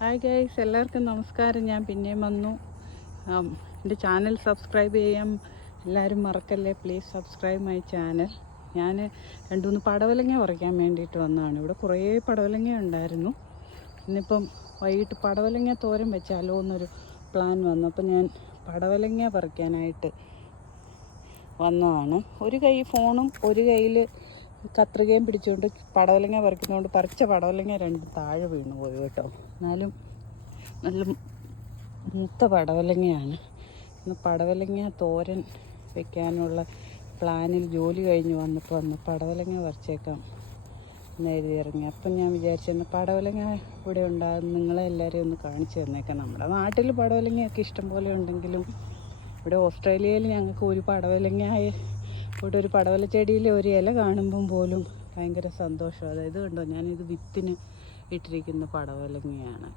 Hi guys എല്ലാവർക്കും നമസ്കാരം. ഞാൻ പിന്നെയും വന്നു. എന്റെ ചാനൽ സബ്സ്ക്രൈബ് ചെയ്യാം. എല്ലാവരും മറക്കല്ലേ? പ്ലീസ് സബ്സ്ക്രൈബ് മൈ ചാനൽ ഞാൻ രണ്ട് മൂന്ന് പടവലങ്ങ പറിക്കാൻ വേണ്ടിയിട്ട് വന്നതാണ്. ഇവിടെ കുറേ പടവലങ്ങ ഉണ്ടായിരുന്നു. ഇന്നിപ്പം വൈകിട്ട് പടവലങ്ങ തോരൻ വെച്ചാലോ എന്നൊരു പ്ലാൻ വന്നു. അപ്പം ഞാൻ പടവലങ്ങ പറിക്കാനായിട്ട് വന്നതാണ്. ഒരു കൈ ഫോണും ഒരു കയ്യിൽ കത്രികയും പിടിച്ചുകൊണ്ട് പടവലങ്ങ പറിക്കുന്നതുകൊണ്ട് പറിച്ച പടവലങ്ങ രണ്ട് താഴെ വീണു പോയി കേട്ടോ. എന്നാലും നല്ല മൂത്ത പടവലങ്ങയാണ്. ഇന്ന് പടവലങ്ങ തോരൻ വെക്കാനുള്ള പ്ലാനിൽ ജോലി കഴിഞ്ഞ് വന്നപ്പോൾ വന്ന് പടവലങ്ങ പറിച്ചേക്കാം നേരി ഇറങ്ങി. അപ്പം ഞാൻ വിചാരിച്ചിരുന്നു പടവലങ്ങ ഇവിടെ ഉണ്ടാകുന്ന നിങ്ങളെ എല്ലാവരെയും ഒന്ന് കാണിച്ചു തന്നേക്കാം. നമ്മുടെ നാട്ടിൽ പടവലങ്ങയൊക്കെ ഇഷ്ടം പോലെ ഉണ്ടെങ്കിലും ഇവിടെ ഓസ്ട്രേലിയയിൽ ഞങ്ങൾക്ക് ഒരു പടവലങ്ങ ഇവിടെ ഒരു പടവല ചെടിയിൽ ഒരു ഇല കാണുമ്പം പോലും ഭയങ്കര സന്തോഷം. അതായത് കണ്ടോ ഞാനിത് വിത്തിന് ഇട്ടിരിക്കുന്ന പടവലങ്ങയാണ്.